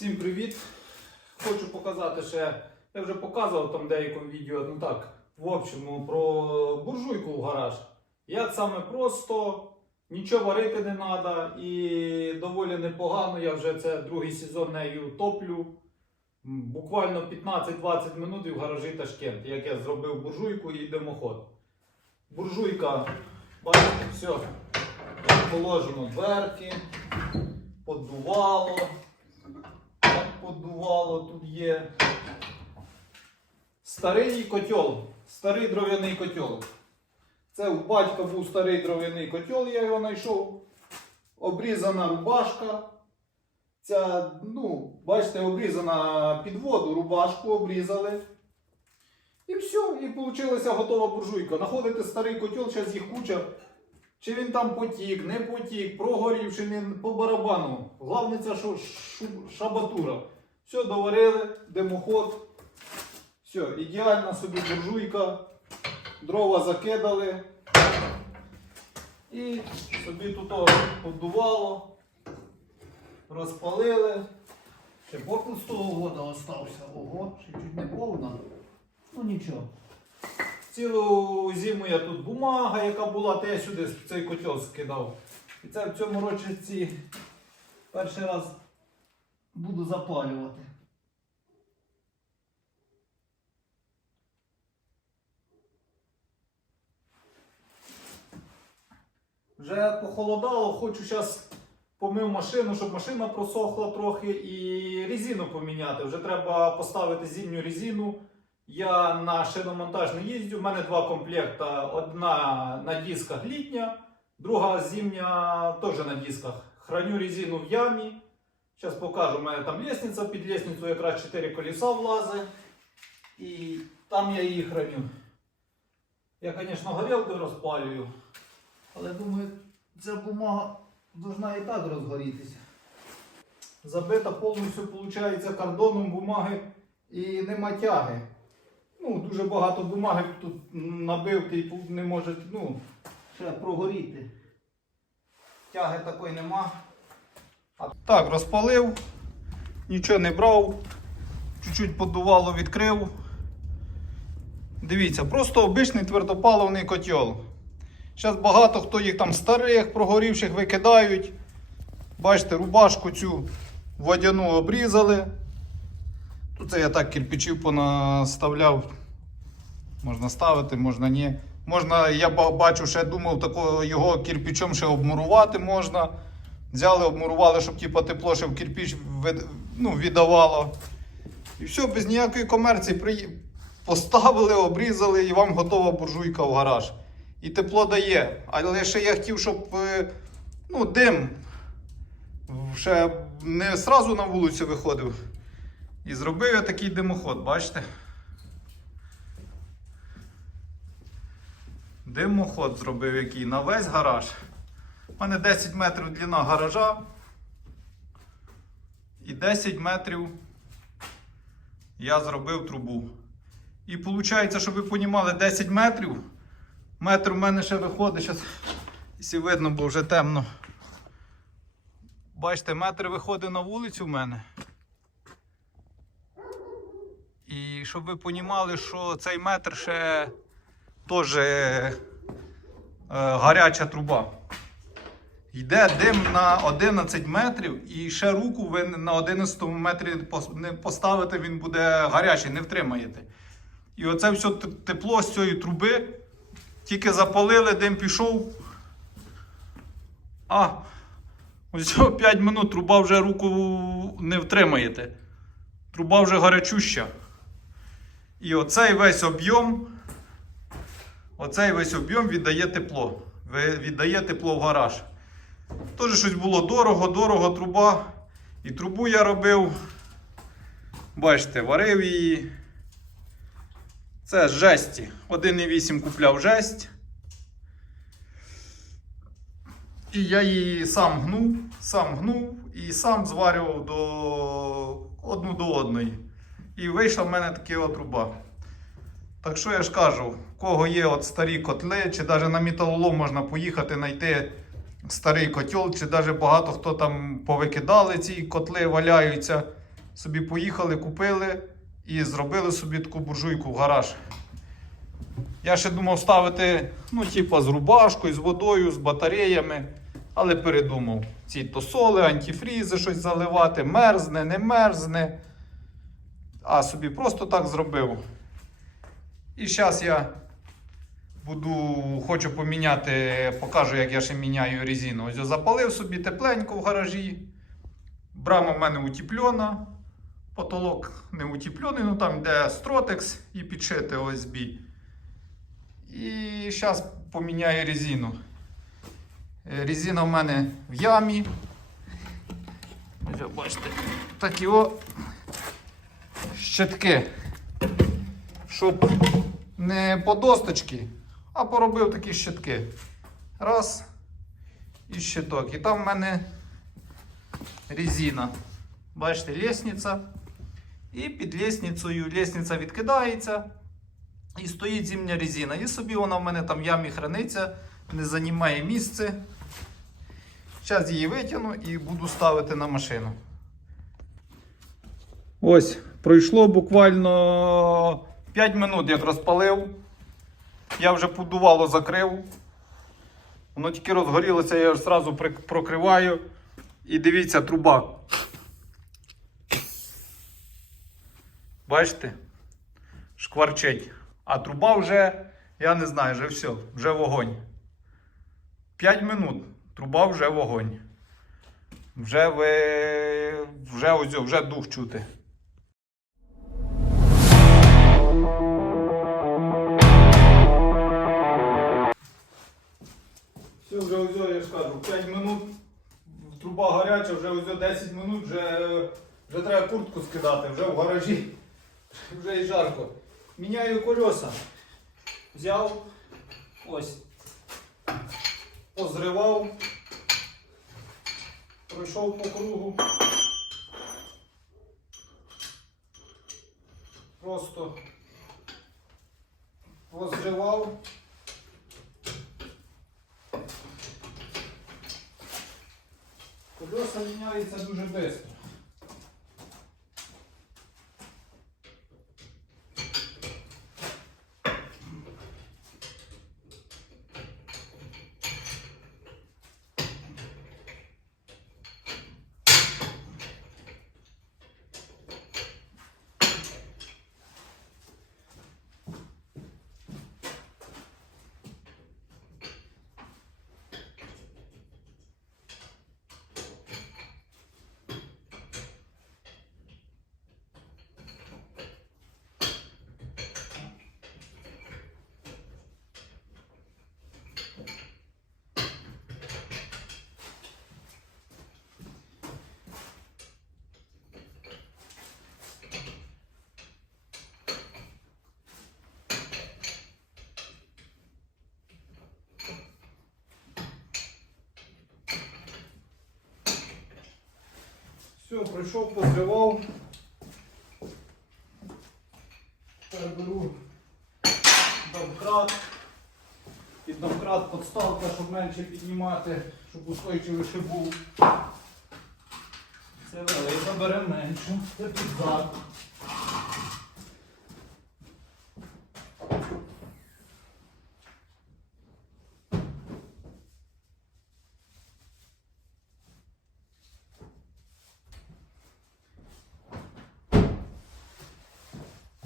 Всім привіт! Хочу показати ще. Я вже показував там деякому відео, ну так, в общому, про буржуйку в гараж. Як саме просто, нічого варити не треба і доволі непогано. Я вже це другий сезон нею топлю. Буквально 15-20 минут і в гаражі Ташкент, як я зробив буржуйку і димоход. Буржуйка, бачите, все, положено дверки, поддувало. Поддувало тут є. Старий котел. Старий дров'яний котел. Це у батька був старий дров'яний котел, я його знайшов. Обрізана рубашка. Ця, ну, бачите, обрізана під воду, рубашку обрізали. І все, і вийшла готова буржуйка. Находите старий котел, зараз їх куча. Чи він там потік, не потік, прогорів, чи не по барабану. Головне це що шабатура. Все, доварили, димоход. Все, ідеальна собі буржуйка. Дрова закидали. І собі тут о поддувало. Розпалили. Ще боком з того года остався. Ого, ще чуть не повна. Ну нічого. Цілу зиму я тут бумага, яка була, то я сюди цей котел скидав. І це в цьому році перший раз буду запалювати. Вже похолодало, хочу зараз помив машину, щоб машина просохла трохи і резину поміняти. Вже треба поставити зимню резину. Я на шиномонтаж не їздю. У мене два комплекти. Одна на дисках літня, друга зимня теж на дисках. Храню резину в ямі. Зараз покажу, у мене там лестниця, під лестницю якраз 4 колеса влазить. І там я її храню. Я, звісно, горілку розпалюю. Але думаю, ця бумага должна і так розгорітися. Забита повністю, виходить, кордоном бумаги і нема тяги. Ну, дуже багато бумаги тут набив, типу, не може ну, ще прогоріти. Тяги такої нема. Так, розпалив, нічого не брав, чуть-чуть подувало, відкрив. Дивіться, просто обичний твердопаливний котел. Зараз багато хто їх там старих, прогорівших викидають. Бачите, рубашку цю водяну обрізали. Тут я так кирпичів понаставляв. Можна ставити, можна ні. Можна, я ба- бачу, ще думав, такого його кирпичом ще обмурувати можна. Взяли, обмурували, щоб типу, тепло ще в кирпич від- ну, віддавало. І все, без ніякої комерції. При... Поставили, обрізали і вам готова буржуйка в гараж. І тепло дає. Але ще я хотів, щоб е, ну, дим ще не одразу на вулицю виходив. І зробив я такий димоход, бачите? Димоход зробив який на весь гараж. У мене 10 метрів длина гаража. І 10 метрів я зробив трубу. І виходить, щоб ви розуміли, 10 метрів. Метр у мене ще виходить. Зараз, якщо видно, бо вже темно. Бачите, метр виходить на вулицю в мене. І щоб ви розуміли, що цей метр ще теж е, гаряча труба. Йде дим на 11 метрів, і ще руку ви на 11 метрі не поставите, він буде гарячий, не втримаєте. І оце все тепло з цієї труби. Тільки запалили, дим пішов. А, ось 5 минут труба вже руку не втримаєте. Труба вже гарячуща. І оцей весь об'єм, оцей весь об'єм віддає тепло. Віддає тепло в гараж. Теж щось було дорого, дорого труба. І трубу я робив. Бачите, варив її. Це з жесті. 1,8 купляв жесть. І я її сам гнув, сам гнув і сам зварював до одну до одної. І вийшла в мене така труба. Так що я ж кажу, в кого є от старі котли, чи навіть на металолом можна поїхати знайти старий котел, чи навіть багато хто там повикидали ці котли, валяються. собі поїхали, купили і зробили собі таку буржуйку в гараж. Я ще думав ставити, ну, типа, з рубашкою, з водою, з батареями, але передумав. Ці тосоли, антифрізи, щось заливати, мерзне, не мерзне. А собі просто так зробив. І зараз я буду, хочу поміняти, покажу, як я ще міняю резину. Ось я запалив собі тепленько в гаражі. Брама в мене утеплена. Потолок не утеплений, ну там де стротекс і підшити ОСБ. І зараз поміняю резину. Е, Резина в мене в ямі. Ось, бачите, такі о щитки. Щоб не по досточки, а поробив такі щитки. Раз. І щиток. І там в мене резина. Бачите, лестниця. І під лестницею лестниця відкидається. І стоїть зимня резина. І собі вона в мене там ямі храниться, не займає місце. Зараз її витягну і буду ставити на машину. Ось, пройшло буквально 5 минут, як розпалив. Я вже подувало закрив. Воно тільки розгорілося, я ж одразу прокриваю. І дивіться, труба. Бачите? Шкварчить. А труба вже, я не знаю, вже все, вже вогонь. 5 минут. Труба вже вогонь. Вже ви. Вже ось, вже дух чути. Вже ось, я ж кажу, 5 минут. Труба гаряча, вже ось 10 минут, вже, вже треба куртку скидати, вже в гаражі. Вже і жарко. Міняю колеса. Взяв, ось, позривав, пройшов по кругу. Просто позривав. Колеса міняються дуже швидко. Все, пройшов, позривав. Тепер беру домкрат. Під домкрат подставка, щоб менше піднімати, щоб устойчивіше був. Це велика беремо менше. Це підзад.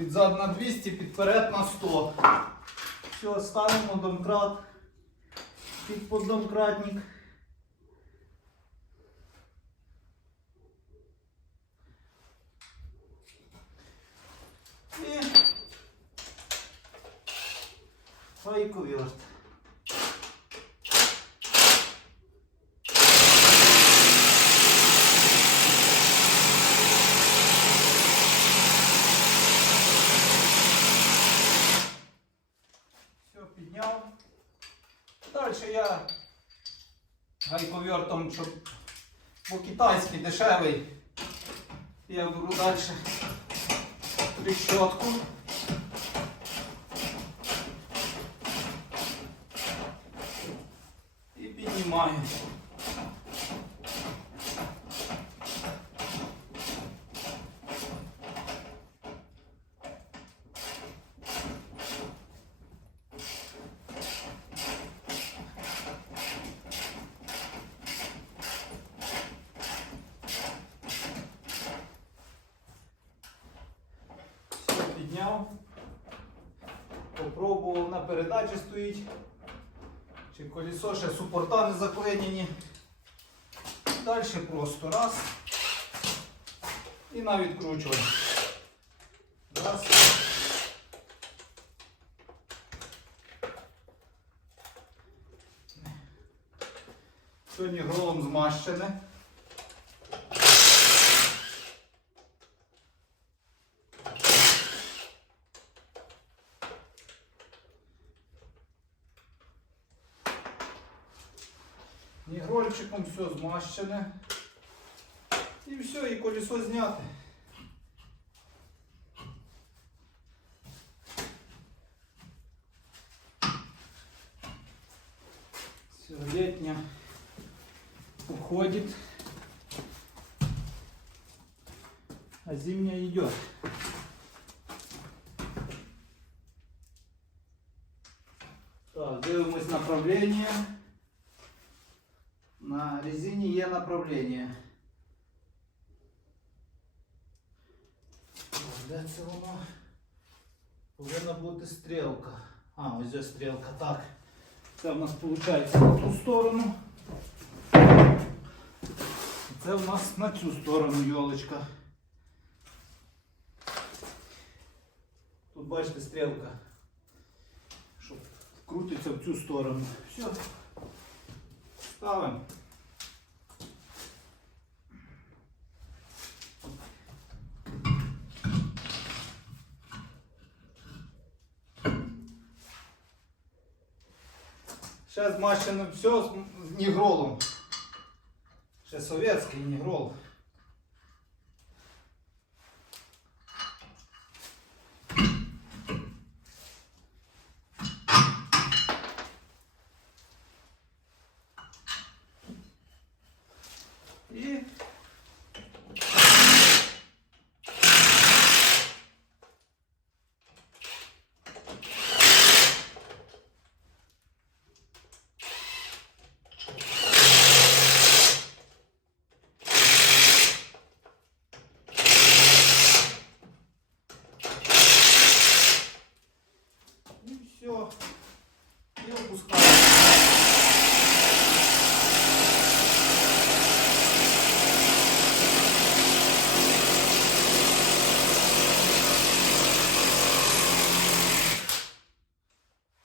Підзад на 200, підперед на 100. Все, ставимо домкрат. Під поддомкратник. І файковерт. Все, підняв. Далі я гайковертом, щоб бо китайський дешевий. Я беру далі трещотку. І піднімаю. Зняв. Попробував на передачі стоїть. Чи колесо ще супорта не заклинені. Далі просто раз. І на відкручування. Раз. Сьогодні гролом змащене. Нігрольчиком все змащене. І все, і колесо зняте. Все, летня уходит, а зимняя идет. Так, дивимось направление. є направлення. О, Де це воно? Повинна бути стрілка. А, ось є стрілка. Так. Це в нас виходить на ту сторону. Це в нас на цю сторону йолочка. Тут бачите стрілка. Щоб крутиться в цю сторону. Все. Ставимо. Ще змащено все з, негролом. Ще совєтський нігрол. І І все. І опускаємо.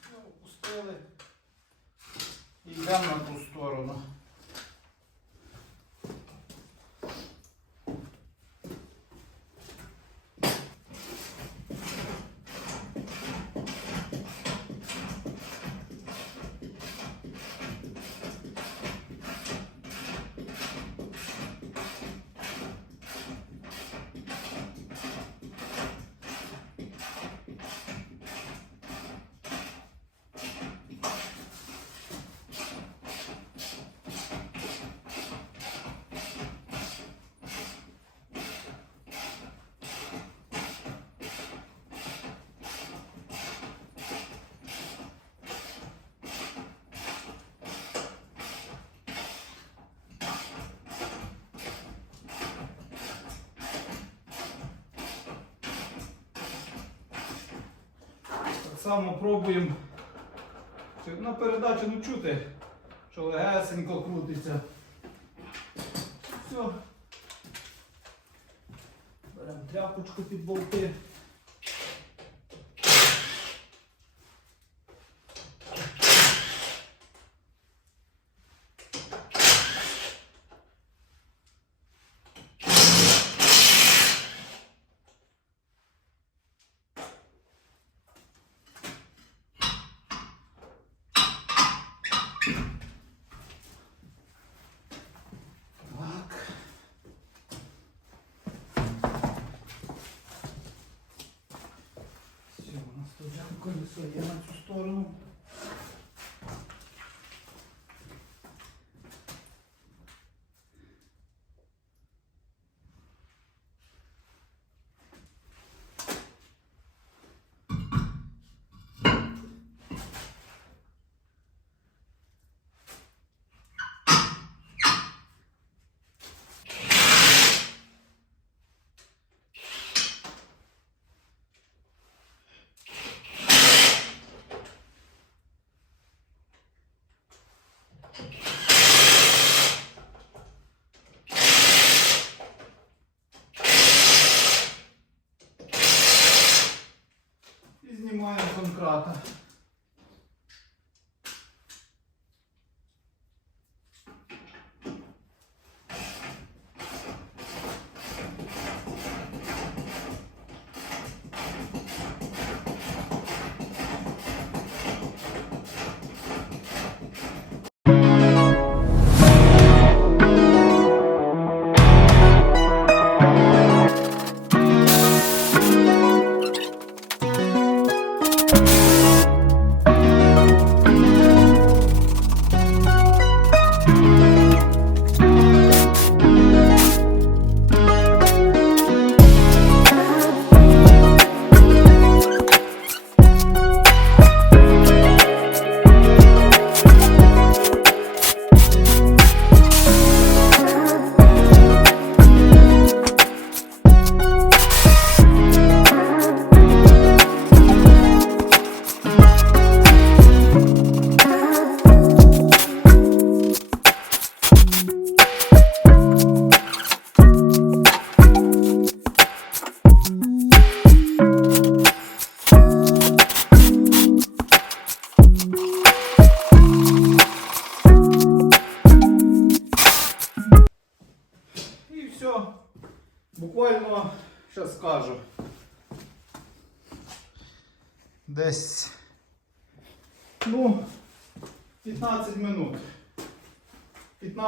Все, опустили. І йдемо на ту сторону. Так само пробуємо на передачу ну чути, що легесенько крутиться. Все. Беремо тряпочку під болти. Так. Все, у вже на цю сторону. batata.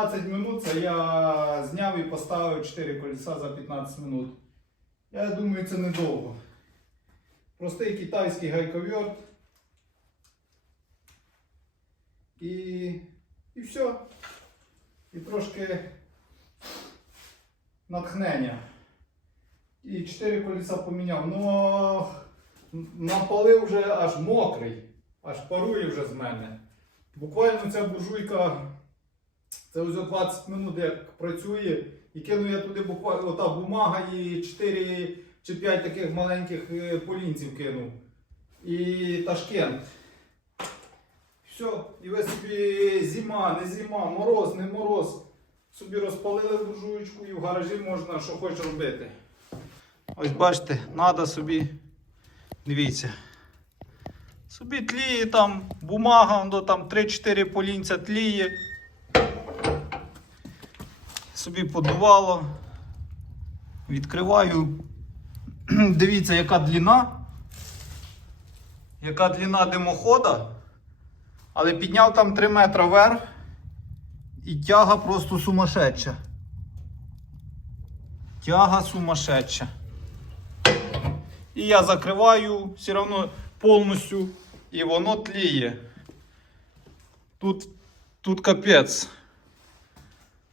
15 минут це я зняв і поставив 4 колеса за 15 минут. Я думаю, це недовго. Простий китайський гайковерт. І, і все. І трошки натхнення. І 4 колеса поміняв. Ну напалив вже аж мокрий, аж парує вже з мене. Буквально ця буржуйка, це ось 20 минут як працює. І кину я туди буквально ота бумага і 4 чи 5 таких маленьких е, полінців кинув. І Ташкент. Все, і ви собі зима, не зима, мороз, не мороз. Собі розпалили буржуєчку і в гаражі можна що хочеш робити. Ось бачите, треба собі. Дивіться. Собі тліє там бумага, там 3-4 полінця тліє. Собі подувало. Відкриваю. Дивіться, яка длина. Яка длина димохода. Але підняв там 3 метри вверх. І тяга просто сумасшедша. Тяга сумасшедша. І я закриваю все одно повністю і воно тліє. Тут, тут капець.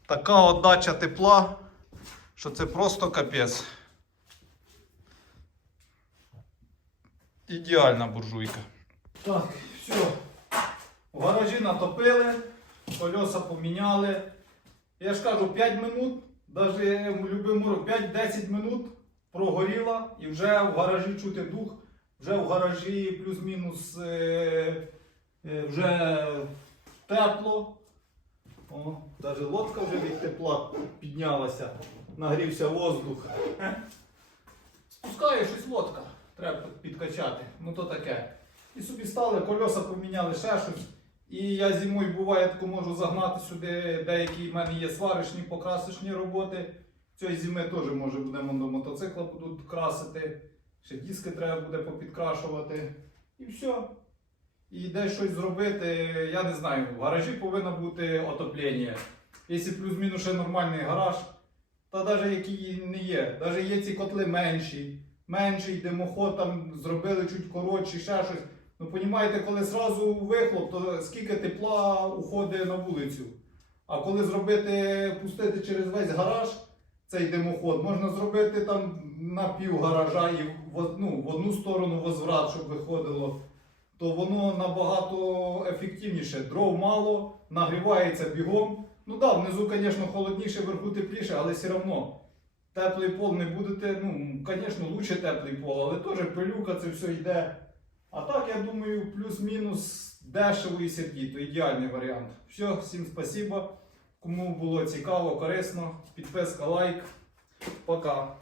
Така отдача тепла, що це просто капець. Ідеальна буржуйка. Так, все. В гаражі натопили, колеса поміняли. Я ж кажу, 5 минут, навіть в любому 5-10 минут прогоріла і вже в гаражі чути дух, вже в гаражі плюс-мінус е, е, вже тепло. О, навіть лодка вже від тепла піднялася, нагрівся воздух. Спускає щось лодка, треба підкачати, ну то таке. І собі стали, кольоса поміняли ще щось. І я зимою буває тако можу загнати сюди деякі в мене є сварочні, покрасочні роботи. Цієї зими теж може будемо до мотоцикла будуть красити. Ще диски треба буде попідкрашувати. І все. І десь щось зробити, я не знаю, в гаражі повинно бути отоплення. Якщо плюс-мінус ще нормальний гараж, та навіть який не є. Навіть є ці котли менші, менший димоход там зробили чуть коротший, ще щось. Ну, розумієте, коли зразу вихлоп, то скільки тепла уходить на вулицю. А коли зробити, пустити через весь гараж цей димоход, можна зробити там на пів гаража і в, ну, в одну сторону возврат, щоб виходило, то воно набагато ефективніше. Дров мало, нагрівається бігом. Ну так, да, внизу, звісно, холодніше, вверху тепліше, але все одно. Теплий пол не будете, ну, звісно, лучше теплий пол, але теж пилюка, це все йде. А так, я думаю, плюс-мінус дешево і сердіто. Ідеальний варіант. Все, всім спасибо. Кому було цікаво, корисно, підписка, лайк. Пока.